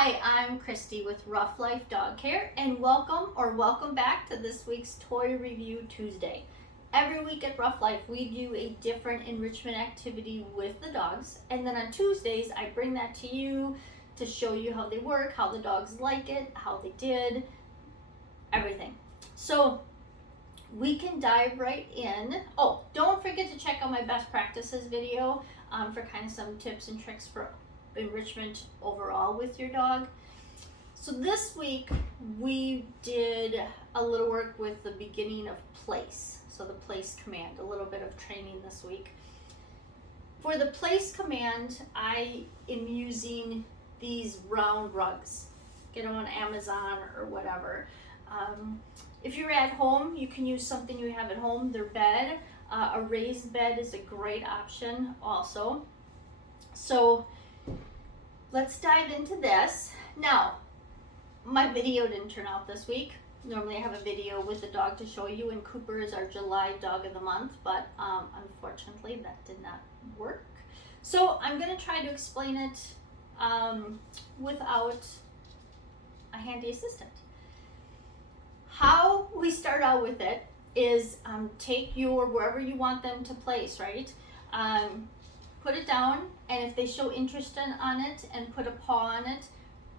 Hi, I'm Christy with Rough Life Dog Care, and welcome back to this week's Toy Review Tuesday. Every week at Rough Life, we do a different enrichment activity with the dogs, and then on Tuesdays, I bring that to you to show you how they work, how the dogs like it, how they did, everything. So we can dive right in. Oh, don't forget to check out my best practices video for kind of some tips and tricks for enrichment overall with your dog. So this week we did a little work with the beginning of place. So the place command, a little bit of training this week. For the place command, I am using these round rugs. Get them on Amazon or whatever. If you're at home, you can use something you have at home, their bed. A raised bed is a great option also. So let's dive into this. Now, my video didn't turn out this week. Normally I have a video with the dog to show you, and Cooper is our July dog of the month, but unfortunately that did not work. So I'm going to try to explain it without a handy assistant. How we start out with it is take your, wherever you want them to place, right? Put it down, and if they show interest on it and put a paw on it,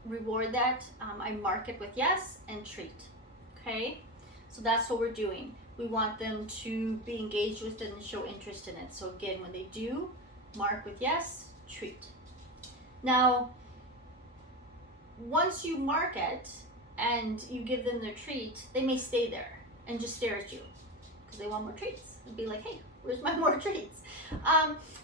reward that. I mark it with yes and treat. Okay, so that's what we're doing. We want them to be engaged with it and show interest in it. So again, when they do, mark with yes, treat. Now, once you mark it and you give them their treat, they may stay there and just stare at you because they want more treats and be like, hey, where's my more treats?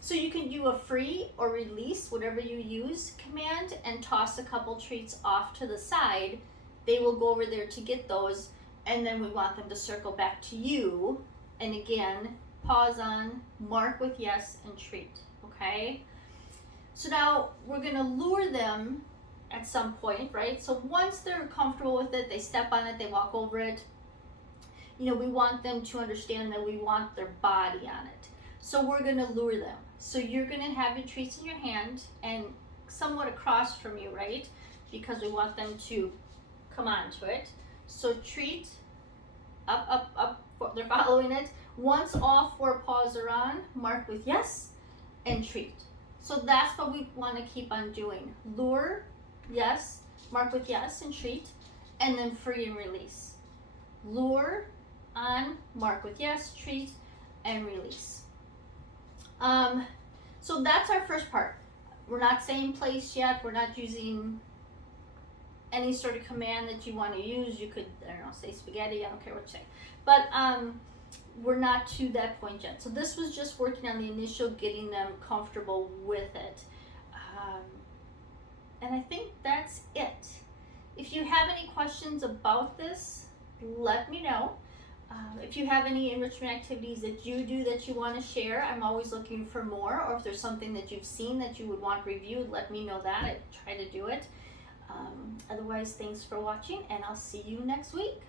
So you can do a free or release, whatever you use command, and toss a couple treats off to the side. They will go over there to get those, and then we want them to circle back to you. And again, pause on, mark with yes, and treat, okay? So now we're gonna lure them at some point, right? So once they're comfortable with it, they step on it, they walk over it. You know, we want them to understand that we want their body on it. So we're gonna lure them. So you're gonna have your treats in your hand and somewhat across from you, right? Because we want them to come on to it. So treat, up, up, up, they're following it. Once all four paws are on, mark with yes and treat. So that's what we wanna keep on doing. Lure, yes, mark with yes and treat, and then free and release. Lure, on, mark with yes, treat, and release. So that's our first part. We're not saying place yet. We're not using any sort of command that you want to use. You could, I don't know, say spaghetti. I don't care what you say. But we're not to that point yet. So this was just working on the initial getting them comfortable with it. And I think that's it. If you have any questions about this, let me know. If you have any enrichment activities that you do that you want to share, I'm always looking for more. Or if there's something that you've seen that you would want reviewed, let me know that. I try to do it. Otherwise, thanks for watching, and I'll see you next week.